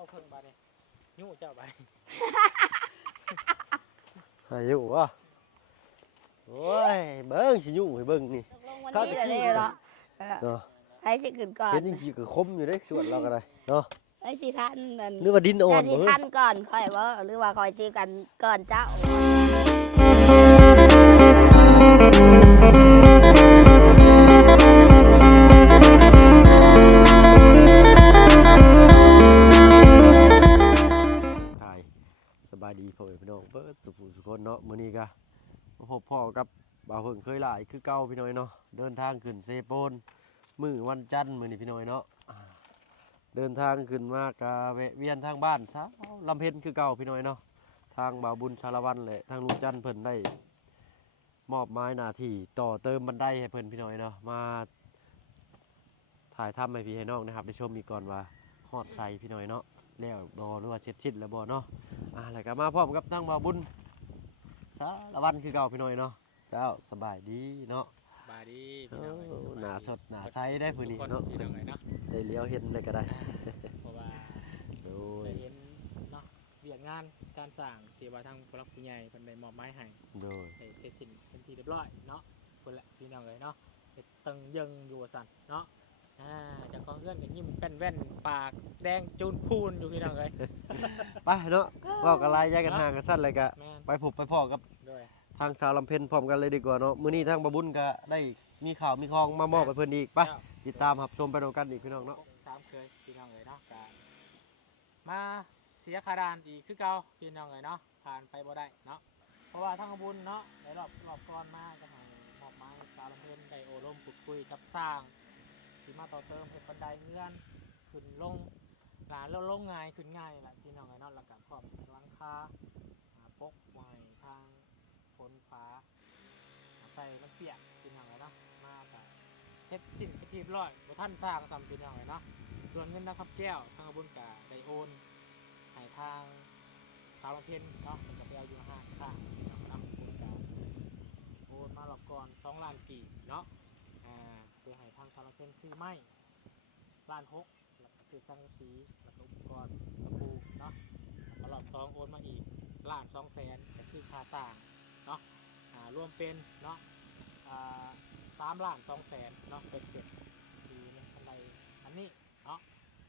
เอาเพิ่งบาดนี่ยุ่งเจ้าบาด อายุวะโอ้ยเบิ้งสิยุ่งให้เบิ้งนี่ ลงวันนี้เลยเนาะ เนาะ ให้สิขึ้นก่อน เห็นจริงๆก็คมอยู่เด้ส่วนเราก็ได้เนาะ ให้สิท่านนั่น หรือว่าดินอ่อน สิ บ่ ท่านก่อนค่อยว่าหรือว่าค่อยจีกันก่อนเจ้า ถ่ายสบายดีพ่อแม่พี่น้องเบิดสุขสุขคนเนาะมื้อนี้ก็มาพบพ่อกับบ่าวเพิ่งเคยหลายคือเก่าพี่น้อยเนาะเดินทางขึ้นเซโปนมื้อวันจันทร์มื้อนี้พี่น้อยเนาะเดินทางขึ้นมากะแวะเวียนทางบ้านซะลำเพ็ญคือเก่าพี่น้อยเนาะทางบ่าวบุญชาละวันเลยทางลุงจันทร์เพิ่นได้มอบหมายหน้าที่ต่อเติมบันไดให้เพิ่นพี่น้อยเนาะมาถ่ายทำให้พี่ให้น้องนะครับได้ชมอีกก่อนว่าฮอดใจพี่น้อยเนาะแล้วบ่หรือว่าเช็ดชิดแล้วบ่เนาะแล้วก็มาพร้อมกับทางบ่าวบุญสารวันคือเก่าพี่น้อยเนาะเจ้าสบายดีเนาะ สบายดีพี่น้องเอ้ย หน้าสดหน้าใสได้ผู้นี้ ทุกค เนาะ พี่น้องเอ้ยเนาะ ได้เลี้ยวเห็นเลยก็ได้ เพราะว่า โดย ได้เห็นเนาะเรียนงานการสร้างที่ว่าทางผู้หลักผู้ใหญ่เพิ่นได้มอบหมายให้ โดย ได้เสร็จสิ้นเป็นที่เรียบร้อยเนาะคนละพี่น้องเอ้ยเนาะเฮ็ดตึงยังอยู่ว่าซั่นเนาะเจากของเพื่อนก็ยิ้มแป้นแว่นปากแดงจูนพูนอยู่พี่น้องเอ้ย ไปเนาะบอกกันลายแยกกันห่างกันสั้นเลยก็ แม่น ไปพบไปพ่อกับ ด้วย ทางสาวลำเพ็ญพร้อมกันเลยดีกว่าเนาะมื้อนี้ทางบาบุญก็ได้มีข่าวมีคองมามอบให้เพิ่นอีกไปติดตามรับชมไปด้วยกันอีกพี่น้องเนาะ สามเคยพี่น้องเอ้ยเนาะการมาเสียค่าด่านอีกคือเก่าพี่น้องเอ้ยเนาะผ่านไปบ่ได้เนาะเพราะว่าทางบุญเนาะในรอบก่อนมาก็ให้มอบหมายสาวลำเพ็ญได้โอร่มพูดคุยกับสร้างที่มาต่อเติมเป็นบันไดเงื่อนขึ้นลงหลานแล้วลงง่ายขึ้นง่ายแหละพี่น้องเอ้ยเนาะแล้วก็พร้อมหลังคาปกไว้ทางฝนฟ้าใส่มันเปียกพี่น้องเอ้ยเนาะมาแต่เช็ดสิ้นไปทีเรียบร้อยบ่ทันสร้างซ้ำพี่น้องเอ้ยเนาะส่วนเงินนะครับแก้วทางบุญก็ได้โอนให้ทางสาวลำเพ็ญเนาะมันก็ไปเอาอยู่ห้างข้างพี่น้องเนาะบุญก็โอนมาหลอกก่อน2 ล้านกีบเนาะเพื่อให้ทางสารเพนซื้อไม้ล้าน6แล้วก็ซื้อสังกะสีแล้วก็อุปกรณ์ตะปูเนาะแล้วก็รอบ2โอนมาอีก1,200,000ก็คือค่าสร้างเนาะรวมเป็นเนาะ3,200,000เนาะเป็นเสร็จคือในบันไดอันนี้เนาะ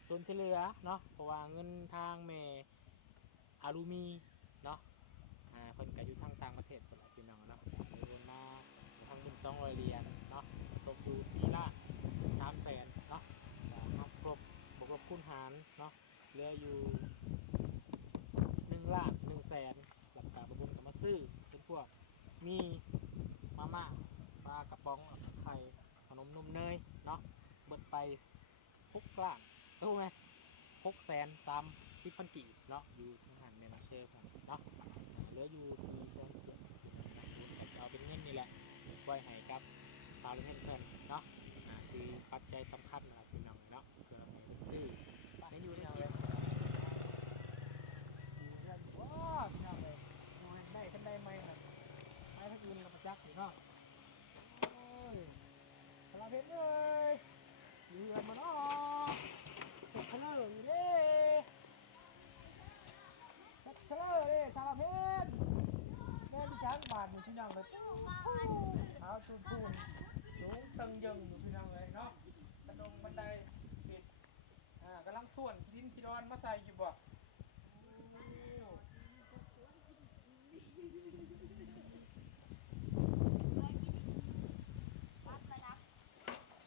ส่วนที่เหลือเนาะเพราะว่าเงินทางเมอารูมีเนาะเพิ่นก็อยู่ทางต่างประเทศเพิ่นล่ะพี่น้องเนาะโอนมาทาง1,200 เหรียญเนาะตกอยู่4,300,000เนาะหักครบบวกลบคูณหารเนาะเหลืออยู่1,100,000แล้วก็บ่บุญก็มาซื้อเป็นพวกมีมาม่าปลากระป๋องไข่ขนมนมเนยเนาะเบิดไป6 ล้านรู้ไหม630,000 กีบเนาะอยู่ทางหันแม่มาเชฟเนาะเหลืออยู่400,000เอาเป็นเงินนี่แหละไว้ให้กับสาวลำเพ็ญเพิ่นเนาะคือปัจจัยสำคัญนะครับพี่น้องเนาะเพื่อให้ซื้อไม่อยู่ที่เอาเลยว้าวพี่น้องเลยได้ฉันได้ไหมนะไม่ถ้าอื่นเราประจักษ์พี่น้องโอ้ยสาวลำเพ็ญเลยเรือมันออกตกทะเลอยู่เด้ตกทะเลเลยสาวลำเพ็ญแม่ที่ช้างบาดอยู่พี่น้องเลยเอาตูนสูงตึงยังอยู่พี่น้องเลยเนาะกระดงบันไดปิดกำลังส่วนดินขี้ดอนมาใส่อยู่บ่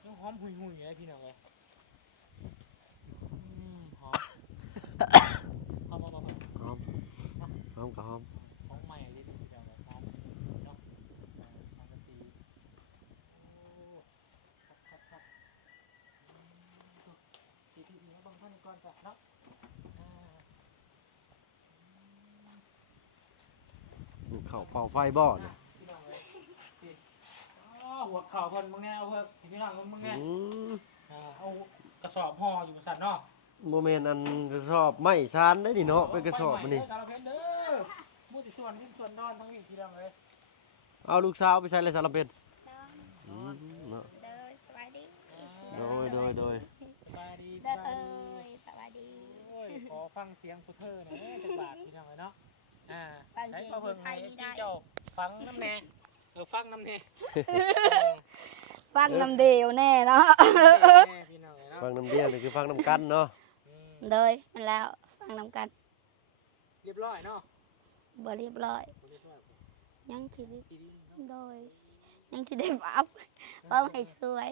ยังหอมหุยๆเลยพี่น้องเลยหอมหอม หอมหอมกับหอม ของใหม่ที่พี่น้องเลยหอมเนาะทางกระสีครับทีนี้บางท่านก่อนจะเนาะเข้าเป่าไฟบ่อนะ พี่น้องเลยหัวเข่าคนมึงเนี่ยเอาเพื่อพี่น้องมึงเนี่ยเอากระสอบห่ออยู่สันเนาะ โมเมนต์อันกระสอบไม้ชานได้ดิเนาะเป็นกระสอบมันนี่ สารเพชรเด้อมูติส่วนที่ส่วนนอนทั้งวิ่งพี่น้องเลย เอาลูกสาวไปใช้เลยสารเพ็ญ น้อง เนาะ เด้อสวัสดี โดย สบายดี เด้อสวัสดี โอ้ยขอ ฟังเสียงผู้เธอเนี่ยจักบาทพี่น้องเนาะฟัง ใช้ เสียง พอเพิ่ง ไท ให้ ยไม่ได้ เจ้าฟังน้ำแน่ฟังน้ำแน่ ฟังน้ำเดียวแน่เนาะ แน่พี่น้องเนาะ ฟังน้ำเดียวนี่คือฟังน้ำกันเนาะ เลยนั่นแล้วฟังน้ำกัน เรียบร้อยเนาะ บ่เรียบร้อย เรียบร้อย ยังคิด ดีๆเนาะ โดยยังคิดได้ปั๊บปั๊บให้สวย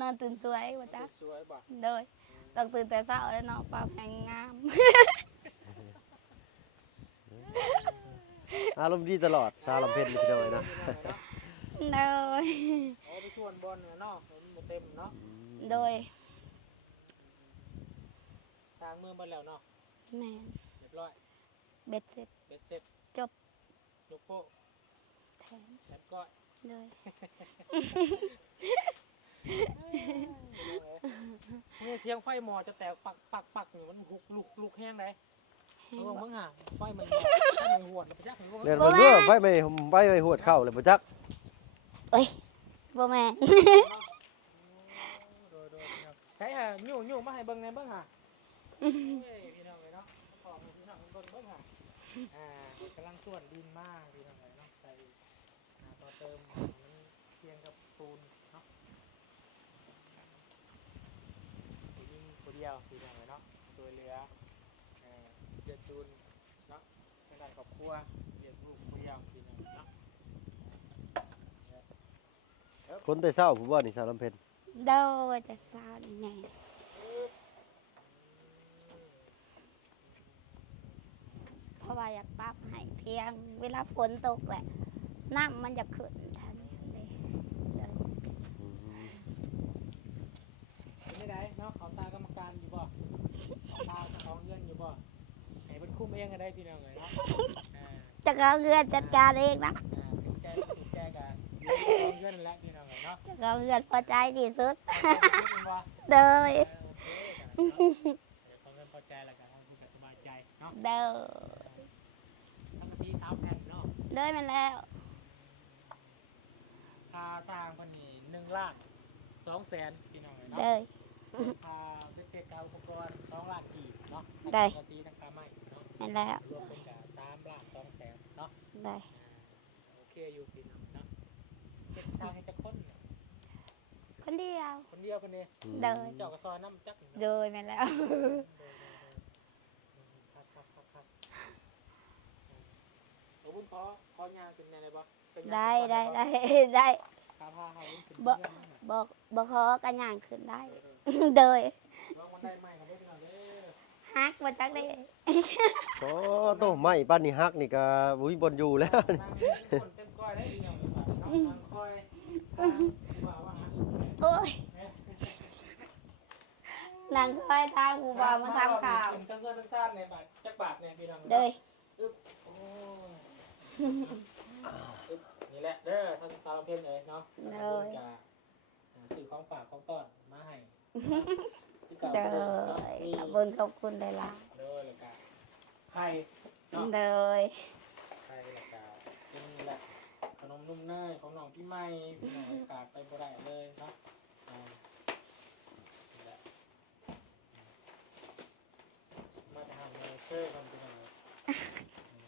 นอนตื่นสวยว่าจ้ะ สวยบ่ โดยต้องตื่นแต่เช้าแล้วเนาะปั๊บให้งาม อารมณ์ดีตลอดสาวลำเพ็ญนี่พี่น้อยนะ โดย เอาไปส่วนบอลเนาะมันบ่เต็มเนาะ โดย สร้างเมืองบ้านแล้วเนาะ แม่น เรียบร้อย เบ็ดเสร็จ เบ็ดเสร็จ จบ ยกโป๊ะ แถม แล้วก็ เลย เมื่อเสียงไฟหมอจะแตกปักปักปักนี่มันลุกแห้งได้ แห้ง เออ บ่ มึงห่าไฟมันหมอไฟมันหวนไปจักหรือว่า เรียนเพิ่นเด้อไปไม่หวดเข้าเลยบ่จัก บ่แม่น โดยใช่ฮะยู่มาให้เบิ่งในเบิ่งห่าเฮ้ยพี่น้องเลยเนาะขอพี่น้องเบิ่งห่ากำลังส่วนดินมากพี่น้องเลยเนาะใส่ต่อเติมมันเพียงกับปูนเนาะยิงคนเดียวพี่น้องเลยเนาะช่วยเหลือเดือดจูนเนาะในด้านครอบครัวเลี้ยงลูกคนเดียวพี่น้องเนาะ คนแต่เช้าผู้ว่านี่สาวลำเพ็ญ โดยจะสาวนี่แน่เพราะว่าอยากปรับให้เพียงเวลาฝนตกแหละน้ำมันจะขึ้นทันเลยเลย เป็นไม่ได้เนาะเขาตากรรมการอยู่บ่ตาของเอื้อนอยู่บ่ให้เป็นคุ้มเองก็ได้พี่น้องเลยเนาะ จะเอาเงินจัดการเองนะ ถึงแกกับของเอื้อนนั่นแหละพี่น้องเลยเนาะ จะเอาเงินพอใจที่สุด บ่ โดย ของเงินพอใจแล้วกันทำสบายใจเนาะ เด้อ ทั้งสี3 แผ่นเนาะ เด้อมันแล้ว ค่าสร้างคนนี้1,200,000พี่น้องเลยเนาะ เด้อ ค่าเศษการอุปกรณ์2 ล้านกีบเนาะ ได้ ทั้งสีทั้งค่าไม้เนาะ มันแล้ว รวมเป็นกับ3,200,000เนาะ ได้ โอเคอยู่พี่น้องเนาะเฮ็ดสร้างให้จักคนเนี่ย คนเดียว คนเดียวคนนี้ เดิน เจ้ากระซอยน้ำจัก โดยมันแล้ว ครับเอาบุญขอยางเป็นยังไงบ่เป็นยัง ได้ ก่อน ได้ บ่ ได้ได้ พาเขาขึ้น บ่ เรื่องนั่นน่ะ บอกขอกันย่างขึ้นได้ โดย ลองมันได้ไหมกันเด้อพี่น้องเด้อ ฮักมาจักได้ โอ้โตไม้ป้านนี่ฮักนี่ก็อุ้ยบนอยู่แล้ว นั่งคนเต็มก้อยได้พี่น้องเนาะนั่งคอยว่าหาอีกแล้ว โอ้ยหลังคอยทางกูบอกมาทำข่าว เป็นจังเกินจังซ่านในบาทจักบาทเนี่ยพี่น้อง เด้อ โอ้ยนี่แหละเด้อท่านสาวเพชรเลยเนาะ เด้อ จะซื้อของฝากของต้อนมาให้ที่เก่า เด้อ นี่ ขอบคุณขอบคุณเลยล่ะ เด้อเลยกะไข่เนาะ เด้อ ไข่เลยกะเป็นนี่แหละขนมนุ่มเนยของน้องพี่ใหม่พี่น้องขาดไปบ่ได้เลยเนาะนี่แหละมาทำเลยเชื่อกันไปหน่อย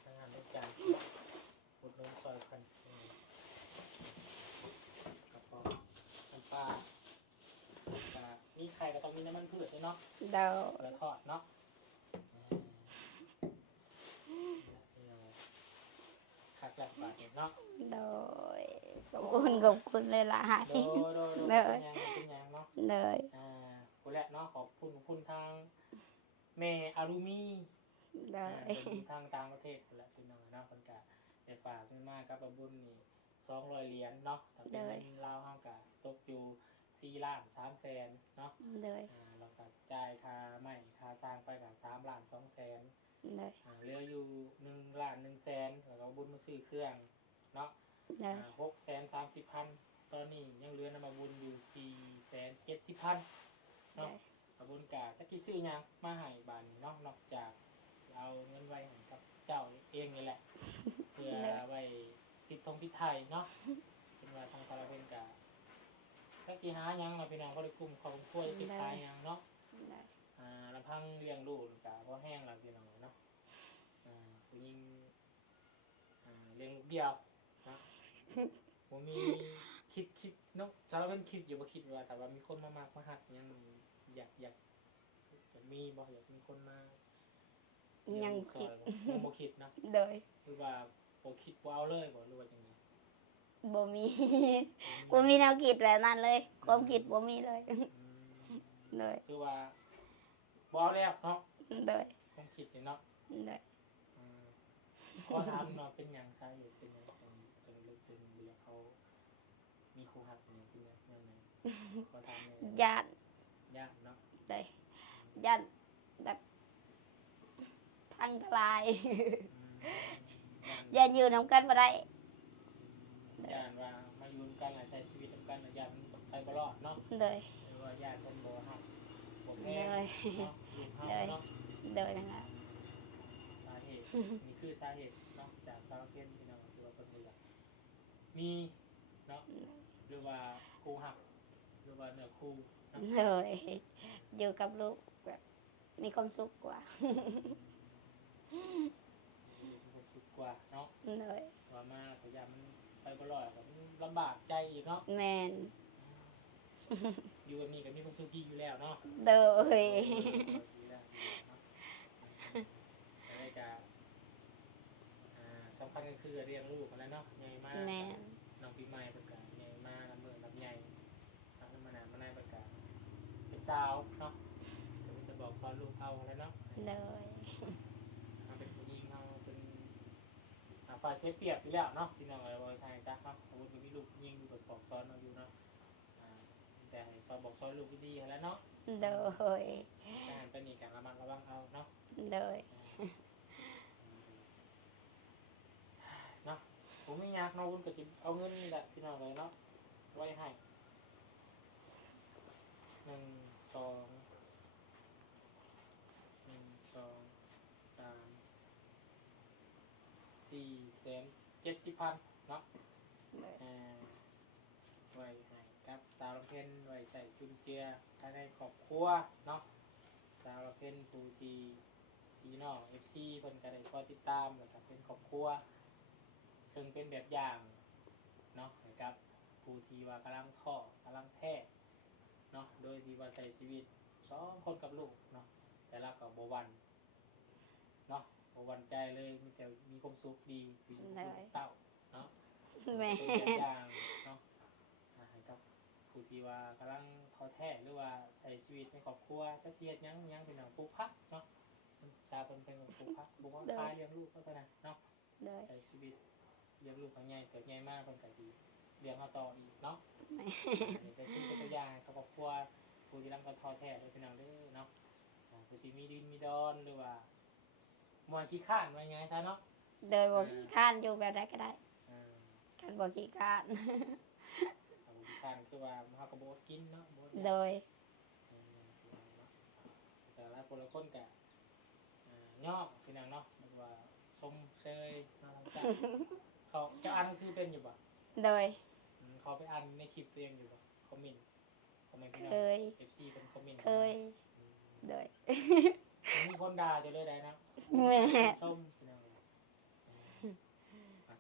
ทำงานด้วยกันอุดหนุนซอยกันกระป๋องน้ำปลามีไข่ก็ต้องมีน้ำมันพืชด้วยเนาะ เด้อ เกลือทอดเนาะขัดแหลกปากเนาะ เด้อขอบคุณเลยล่ะ โดเป็นยังเนาะ เด้อ คุณแหละเนาะขอบคุณทางเมอารูมี เด้อ ทางต่างประเทศคุณแหละพี่น้องเนาะคนกะได้ฝากเงินมากกับบุญนี่200 เหรียญเนาะถ้าเป็นเงินลาวเฮากะตกอยู่4,300,000เนาะ เด้อ เราก็จ่ายค่าใหม่ค่าสร้างไปกับ3,200,000 เด้อ เหลืออยู่1,100,000แล้วก็บุญมาซื้อเครื่องเนาะ เด้อ 630,000ตอนนี้ยังเหลือน้ำมาบุญอยู่470,000เนาะมาบุญกะจะกี่ซื้อหยังมาให้บานนี้เนาะนอกจากสิเอาเงินไว้ให้กับเจ้าเองนี่แหละ เพื่อไว้ติดทงพิดไทยเนาะเป็นว่าทางสารเพนกะถ้าสิหาหยังมาพี่น้องก็ได้กลุ่มของพวกติดไทยหยังเนาะ เด้อ ลำพัง พังเลี้ยงลูกกะพอแห้งแล้วพี่น้องเนาะผู้หญิงเลี้ยงลูกเดียวเนาะผมมีคิดเนาะสารพัดคิดอยู่บ่คิดว่าแต่ว่ามีคนมามากมาหักยังอยากมีบ่อยากมีคนมา ยังคิด ยังบ่คิดเนาะ โดย หรือว่าบ่คิดบ่เอาเลยบ่หรือว่าจังได๋ บ่มี บ่มีแนวคิดแบบนั้นเลย ความคิดบ่มีเลย โดย คือว่าบ่เอาแล้วเนาะ โดย ความคิดนี่เนาะ โดย ขอถามเนาะเป็นหยังสาเหตุเป็นหยังจังลึกถึงเรียกเขามีครูหักเนี่ยเป็นหยังนั่นน่ะขอถามแหน่ ญาติ ยากเนาะ โดยญาติแบบพังทลาย ย่าน ญาติอยู่นํกันบ่ได้ ย่านว่ามาอยู่นำกันแล้วใช้ชีวิตนำกันแล้วย่านมันไปบ่รอดเนาะ โดย หรือว่าย่านเพิ่นบ่ฮักบ่แพ โด ง ย เนาะลูกเฮาเนาะ โดยนั่นล่ะ สาเหตุนี่คือสาเหตุเนาะจากสารเพศที่เราคือว่าเพิ่นบ่อยากมีเนาะหรือว่าครูหักหรือว่าเนื้อคู่เนาะ โดยอยู่กับลูกแบบมีความสุขกว่า มีความสุขกว่าเนาะ โดย ว่ามาพยายามมันไปบ่รอดก็มันลำบากใจอีกเนาะ แม่น อยู่แบบนี้ก็มีความสุขดีอยู่แล้วเนาะ โดย ดีแล้วเนาะแล้วก็สำคัญก็คือเรียนลูกกันแล้วเนาะใหญ่มาก แม่น น้องปีใหม่ประกาศใหญ่มากน้ำเมืองน้ำใหญ่น้ำมันมาในประกาศเป็นสาวเนาะจะบอกสอนลูกเอาแล้วเนาะ โดย เราเป็นผู้หญิงเราเป็นฝ่ายเสียเปรียบอยู่แล้วเนาะพี่น้องอะไรไทยจ้ะเนาะอาวุธก็มีลูกยิงดูกับบอกสอนเราอยู่เนาะแต่ให้สอนบอกสอนลูกดีๆแล้วเนาะ โดย การเป็นอีกการระมัดระวังเอาเนาะ โดย เนาะผมไม่อยากเนาะวุ้นก็จะเอาเงินนี่แหละพี่น้องเลยเนาะไว้ให้1 2 1 2 3 470,000เนาะไว้ให้ครับสาวเพนไว้ใส่จุนเจือภายในครอบครัวเนาะสาวเพนผู้ที่พี่น้อง FC เพิ่นก็ได้คอยติดตามแล้วก็เป็นครอบครัวซึ่งเป็นแบบอย่างเนาะให้กับผู้ที่ว่ากำลังท้อกำลังแท้เนาะโดยที่ว่าใช้ชีวิต2 คนกับลูกเนาะแต่ละก็บ่หวั่นเนาะบ่หวั่นใจเลยมีแต่มีความสุขดีที่อยู่กับลูกเต้าเนาะ แม่ เป็นแบบอย่างเนาะให้กับผู้ที่ว่ากำลังท้อแท้หรือว่าใช้ชีวิตในครอบครัวจะเชียดหยังเป็นหนังปลูกผักเนาะชาวเป็นปลูกผักปลูกขายเลี้ยงลูกก็เท่านั้นเนาะ โดย ใช้ชีวิตเลี้ยงลูกของใหญ่เกิดใหญ่มากเป็นกะสิเลี้ยงเขาต่ออีกเนาะ แม่ นี่เป็นตัวอย่างให้กับครอบครัวผู้ที่กำลังท้อแท้เลยเป็นหนังเด้อเนาะผู้ที่มีดินมีดอนหรือว่ามัวขี้ข้านว่าไงซะเนาะ โดยบ่ขี้ข้านอยู่แบบใดก็ได้ อ่า กันบ่ขี้ข้าน เอาขี้ข้านคือว่าเขาก็บ่อดกินเนาะบ่อด โดย แต่ละคนละคนกะย่อคือหนังเนาะมันว่าชมเชยมาทำจังเขาจะอ่านหนังสือเป็นอยู่ป่ะ โดย เขาไปอ่านในคลิปตัวเองอยู่ป่ะคอมเมนต์พี่น้อง เคย FC เป็นคอมเมนต์ เคย โดย มีคนด่าจะเลยได้นะ แม่ ส้มพี่น้อง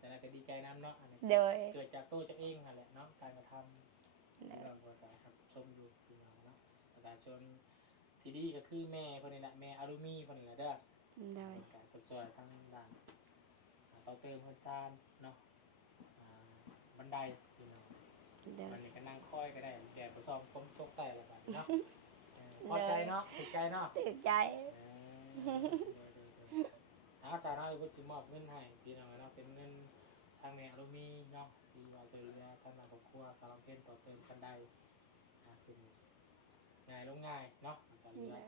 แต่ละก็ดีใจน้ำเนาะอันนี้ โดย เกิดจากตัวเจ้าเองนั่นแหละเนาะการกระทำ โดย เรื่องว่าการครับชมอยู่พี่น้องเนาะประชาชนที่ดีก็คือแม่คนนี้แหละแม่อารุมีคนนี้แหละเด้อ โดย การสดสวยทั้งด้านต่อเติมเพิ่นซานเนาะบันไดพี่น้อง โด วั ย นนี้ก็นั่งค่อยก็ได้แดดบ่ซ้อมผมตกใส่แล้วกันเนาะพอใจเนาะถูกใจเนาะ ตื่นใจ สาระวุฒิมอบเงินให้พี่น้องเนาะเป็นเงินทางแม่อารุมีเนาะสีว่าเสือทางด้านครอบครัวสารเพนต่อเติมบันไดขึ้นง่ายลงง่ายเนาะการเลือก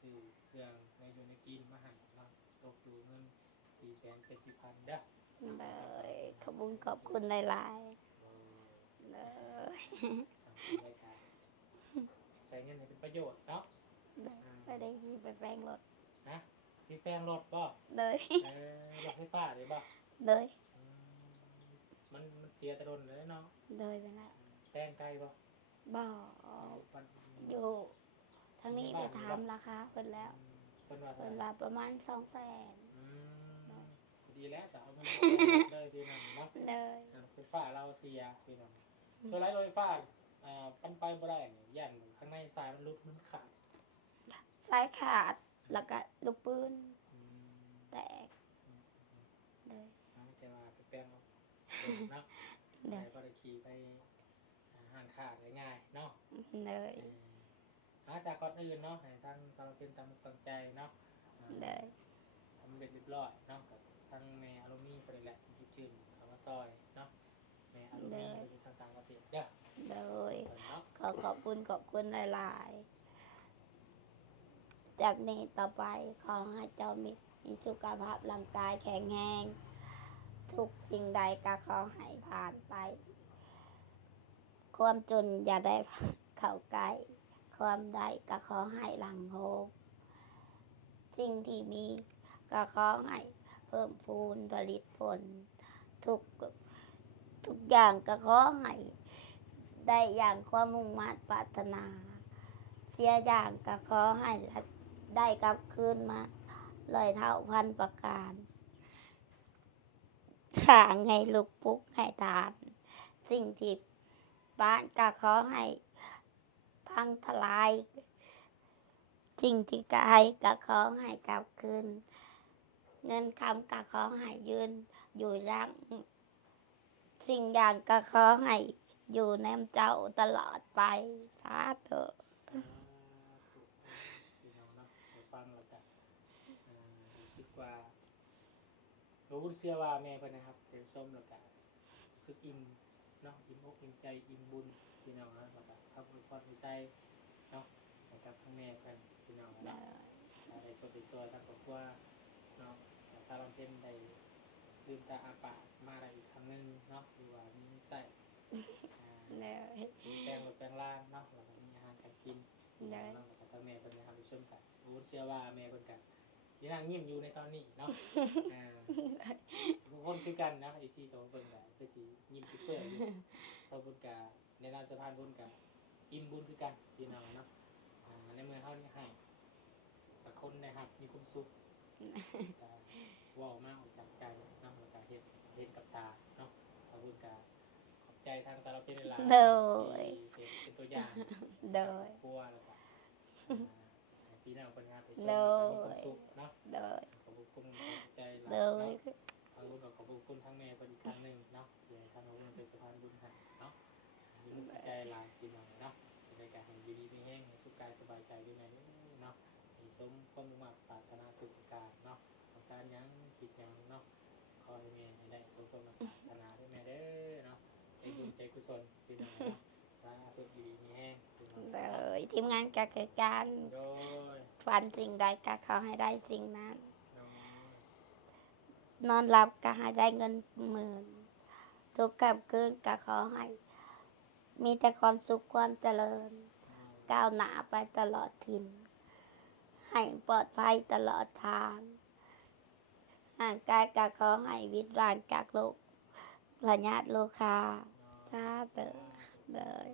ซื้อเครื่องในอยู่ในกินมาให้เนาะตกอยู่เงิน470,000เด้อ เลยขอบคุณขอบคุณหลายๆเลย ใช้เงินให้เป็นประโยชน์เนาะ ไปได้ขี่ไปแปลงรถ นะมีแปลงรถบ่ เลย รถไฟฟ้าเลยบ่ เลย มันเสียแต่โดนเลยเนาะ เลยไปนะ แปลงไกลบ่ บ่ มัน อยู่ ทางนี้ไปถามราคาเพิ่นแล้ว เพิ่นว่า เพิ่นว่าประมาณ200,000 อืมดีแล้วสาวมันเลยพี่น้องเนาะ เลย ไฟฟ้าเราเสียพี่น้องตัวไรรถไฟฟ้าปันไปบ่ได้เนี่ยย่านข้างในสายมันรุดมันขาด สายขาดแล้วก็ลูกปืนแตกเลย แต่ว่าไปแปลงเอาเนาะ เล ได้ ย ก็ได้ขี่ไปห้างค้าได้ง่ายเนาะ เลย จากก่อนอื่นเนาะให้ทางสารเป็นตามตั้งใจเนาะ เลย ทำเรียบร้อยเนาะกับทางแม่อารมณ์นี่ไปเลยแหละจิบชื่นคำว่าซอยเนาะแม่อารมณ์นี่ไปทางต่างประเทศเด้อ เลย เนาะ ขอบคุณหลายๆจากนี้ต่อไปขอให้เจ้ามีสุขภาพร่างกายแข็งแรงทุกสิ่งใดก็ขอให้ผ่านไป ความจนอย่าได้เข้าใกล้ความได้ก็ขอให้หลังโฮมสิ่งที่มีก็ขอให้เพิ่มพูนผลิตผลทุกอย่างก็ขอให้ได้อย่างความมุ่งมั่นปรารถนา เสียอย่างก็ขอให้ได้กลับคืนมาเลยเท่าพันประการทางให้ลูกปุ๊กให้ทาน สิ่งที่บ้านก็ขอให้พังทลาย สิ่งที่กายก็ขอให้กลับคืน เงินคำก็ขอให้ยืนอยู่ยั่งสิ่งอย่างก็ขอให้อยู่ในเจ้าตลอดไปสาธุ พี่น้องเนาะไปฟังแล้วกันคิดว่ารู้เชื่อว่าแม่เพิ่นนะครับเป็นส้มแล้วกันสึกอิ่มเนาะอิ่มอกอิ่มใจอิ่มบุญพี่น้องนะแล้วก็ครับอวยพรวิสัยเนาะให้กับทั้งแม่เพิ่นพี่น้องเนาะได้สดได้สวยทั้งครอบครัวเนาะสารพันได้ลืมตาอาปากมาได้อีกครั้งนึงเนาะหรือว่ามีไส้แปลงหรือแปลงล่างเนาะแล้วก็มีอาหารการกินเนาะแล้วก็ทั้งแม่เพิ่นนะครับไปชมกันรู้เชื่อว่าแม่เพิ่นกันที่นั่งยิ้มอยู่ในตอนนี้เนาะทุกคนคือกันนะไอซีตัวเพิ่นก็คือสิยิ้มเปื่อยอยู่ตัวเพิ่นก็ในนามสะพานบุญก็อิ่มบุญคือกันพี่น้องเนาะในเมื่อเฮานี่ให้กับคนนะครับมีความสุขว้าวมากออกจากใจเนาะแล้วก็เฮ็ดกับตาเนาะตัวเพิ่นก็ขอบใจทางสารพิษหลายๆที่เป็นตัวอย่างกลัวแล้วก็พี่น้องเพิ่นงานไปส่งความสุขเนาะขอบคุณใจหลายเนาะขอบคุณทั้งแม่เป็นอีกครั้งหนึ่งเนาะเดี๋ยวทางเราเป็นสะพานบุญให้เนาะมีมุกใจหลายพี่น้องเนาะในการให้ดีๆไม่แห้งสุขกายสบายใจด้วยนะเนาะให้สมความมุ่งมั่นปรารถนาทุกประการเนาะต้องการยังคิดยังเนาะขอให้แม่ให้ได้สมความปรารถนาด้วยแม่เด้อเนาะใจบุญใจกุศลพี่น้องเนาะสาธุดีๆไม่แห้งพี่น้อง เลยทีมงานก็คือการฝันสิ่งใดก็ขอให้ได้สิ่งนั้น นอนหลับก็ให้ได้เงิน10,000ทุกค่ำคืนก็ขอให้มีแต่ความสุขความเจริญ ก้าวหน้าไปตลอดทินให้ปลอดภัยตลอดทางห่างกายก็ขอให้วิตรานจากโลกพญาติโลคาชาเตอเลย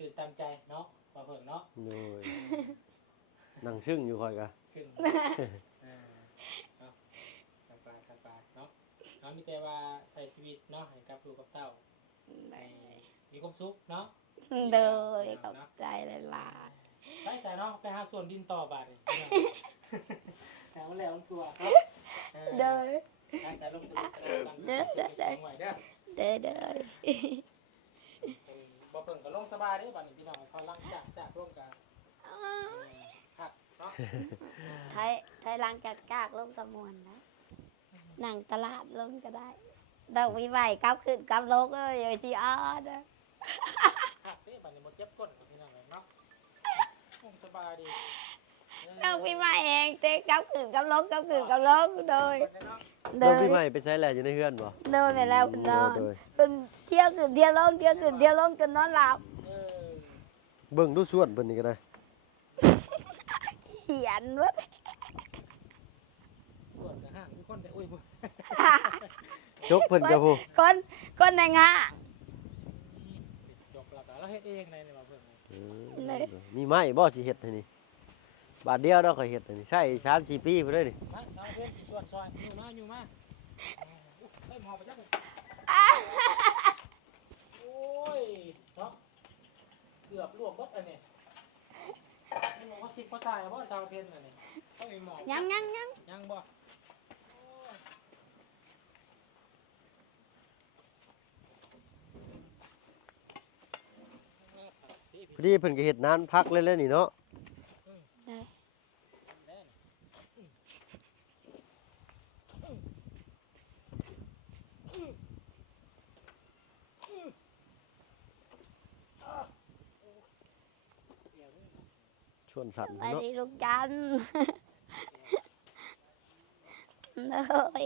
ตื่นตามใจเนาะมาเพิ่งเนาะ โอ้ยนั่งชึ่งอยู่ค่อยกะ ซึ่งเนาะขับปลาเนาะเรามีแต่ว่าใส่ชีวิตเนาะให้กับลูกกับเต้ามีความสุขเนาะ เลยขอบใจหลาย ไปใส่เนาะไปหาส่วนดินต่อบาดนี่แล้วแล้วตัวครับ ๆเลย ใส่ลงไปเด้อเด้อบ่เพิ่งก็ลงสบายเด้อบัดนี้พี่น้องเขาลังจากร่วมกันหักเนาะ ไทยล้างจากกากลงกระมวลนะหนังตลาดลงก็ได้ดอกวิไวกับขึ้นกับโลกเลยอยู่ที่อ้อนะ หักเด้อบัดนี้บ่เจ็บก้นพี่น้องเนาะสบายดี ดอกวิไวเองเต้กับขึ้นกับโลกโดย เริ่มปีใหม่ไปใช้แหละอยู่ในเฮือนบ่ โดยไปแล้วนอนเป็นเที่ยวขึ้นเที่ยวลงเที่ยวขึ้นเที่ยวลงจนนอนหลับ เบิ่งดูส่วนเพิ่นนี่ก็ได้ เขียนว่า ปวดกระห้างมีคนแต่อุ้ย จกเพิ่นกับผู้ คนในงะ จบแล้วก็เราเฮ็ดเองในบ่เพิ่น เลย มีไม้บ่สิเฮ็ดให้นี่บาทเดียวดอกข่อยเฮ็ดให้นี่ใช้3-4 ปีพุ่นเด้อนี่ มาเอาเพิ่นสิชวนซอยอยู่มาเฮ้ยหมอไปจักโอ้ยเนาะเกือบลวกเบิดอันนี้นี่มันก็สิบก็ใส่บ่ชาวเพชรอันนี้ต้องมีหมอ ยัง ยังบ่ พอดีเพิ่นก็เฮ็ดนานพักเลยแหล้วนี่เนาะ เลย ชวนสั่น ไป เนาะ ดีลูกจันทร์เลย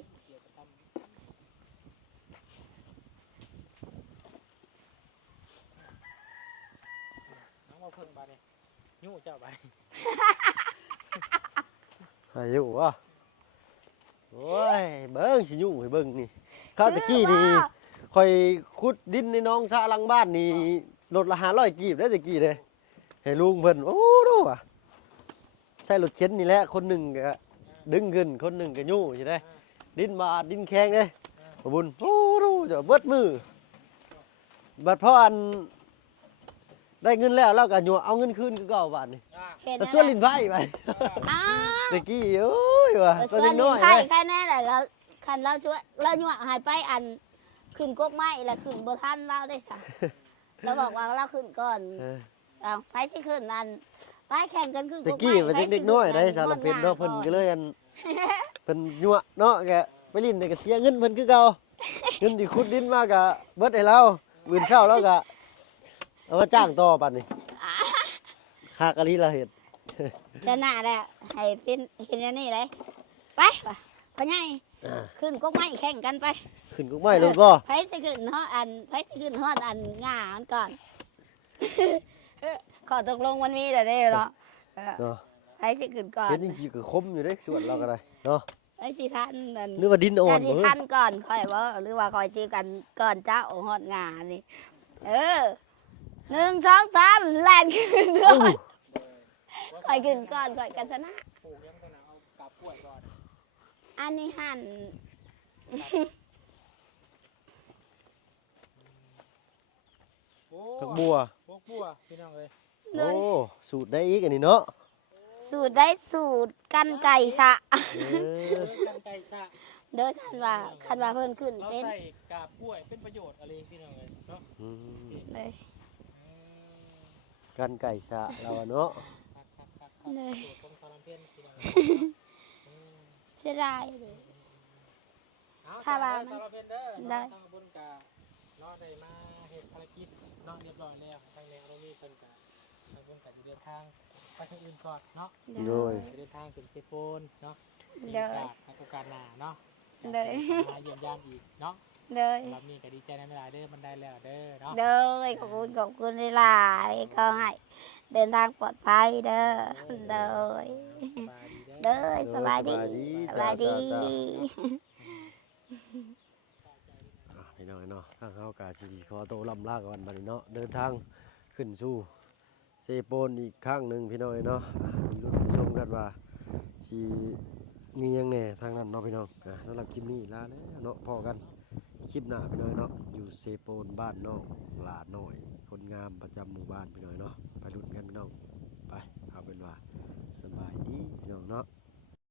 น้องมาเพิ่งบาดนี่ยู่เจ้าบาดนี่ อายุวะโอ้ยเบิ่งสิยุ่งให้เบิ่งนี่ข้าวตะกี้นี่ข่อยขุดดินในหน้องสระหลังบ้านนี่รถละ500กีบได้อตะกี้เด้ให้ลุงเพิ่นโอ้ดูว่ะใช้รถเข็นนี่แหละคนหนึงก็ดึงขึ้นคนหนึงก็ยู่สิได้ดินบาดดินแข็งเด้บ่บุญโอ้ดูจะเบิดมือบัดพออันได้เงินแล้วเราก็ยั่วเอาเงินคืนคือเก่าบาดนี่ เห็น แต่ ไหม ส่วนลิ้นไผ่บาด อ้าว ตะกี้โอ้ยว่ะ เออ ตั ส่ ว วน น้ ลิ้ อน ยๆ ไผ่ นะ แค่แน่แหละแล้วคันเราช่วยเราหยวกหายไปอันขึ้นกกไม้แล้วขึ้นบ่ทันเราได้ซะเราบอกว่าเราขึ้นก่อน เออ เอาไปสิขึ้นนั่นไปแข่งกันขึ้นก ตะ กไม้ กี้ว่าเด็กๆน้อยได้สารเพชรเนาะเพิ่นก็เลยอันเพิ่นยั่วเนาะแกไปลิ้นนี่ก็เสียเงินเพิ่นคือเก่าเงินที่ขุดดินมาก็เบิดให้เรามื้อเช้าเราก็เอามาจ้างต่อบัดนี้ค่ากะลีเราเฮ็ด ชนะแล้วให้เป็นเห็นอันนี้เลยไปพ่อใหญ่ อ่า ขึ้นกกไม้แข่งกันไป ขึ้นกุกไม้เลยบ่ ไผสิขึ้นฮอดอันไผสิขึ้นฮอดอันง่ามันก่อน ขอตกลงวันนี้เด้อเด้อเนาะเออ เนาะ ไผสิขึ้นก่อน เฮ็ดจริงๆก็คมอยู่เด้ส่วนเราก็ได้เนาะ ไผสิทันนั่น นึกว่าดินอ่อน จะสิ บ่ ทันก่อนค่อยว่าหรือว่าค่อยจื้อกันก่อนเจ้าฮอดง่านี่เออ1 2 3แล่นขึ้นก่อนค่อยขึ้นก่อนค่อยกันชนะ ปลูกยังต้องเอากาบกล้วยก่อน อันนี้หั่น โอ้ ผักบัว พวกบัวพี่น้องเอ้ย โอ้สูตรได้อีกอันนี้เนาะ สูตรได้สูตรกันไก่สะ เอ เอ อ อกันไก่ซะ เด้อคันว่าเพิ่นขึ้น เอา เป็น ใส่กาบกล้วยเป็นประโยชน์อะไรพี่น้องเอ้ยเนาะ อืม เลย อืม กันไก่สะเราอะเนาะ ครับ เลย สูตรของสารเพชรพี่น้องเอ้ยอืม เสียดายเลย เอา ถ้าว่า สารเพชรเด้อ ได้ เนาะทางบุญกะเนาะได้มาเฮ็ดภารกิจเนาะเรียบร้อยแล้วทางแนวเรามีเพิ่นกะทางบุญกะสิเดินทางไปทางอื่นก่อนเนาะ โดย ไปเดินทางขึ้นเซโปนเนาะมี เด้ โอ อ กาสโอกาสหน้าเนาะ เด้อ มาเยี่ยมยามอีกเนาะ เลย เรามีก็ดีใจในเวลาเด้อมันได้แล้วเด้อเนาะ เด้อขอบคุณหลายๆก็ให้เดินทางปลอดภัยเด้อเด้อ สบายดีเด้อ เด้อสบายดี สบายดี สบายดี อ่ะพี่น้องเนาะทางเฮากาสิขอโตวลำลากันบัดนี้เนาะเดินทางขึ้นสู่เซโปนอีกครั้งหนึ่งพี่น้องเนาะอ่ะลุ้นไปชมกันว่าสิมีหยังแหน่ทางนั้นเนาะพี่น้องอ่ะสำหรับคลิปนี้ลาแล้วเนาะพอกันคลิปหน้าพี่น้องเนาะอยู่เซโปนบ้านนอกลาดน้อยคนงามประจำหมู่บ้านพี่น้องเนาะไปลุ้นกันพี่น้องไปเอาเป็นว่าสบายดีพี่น้องเนาะ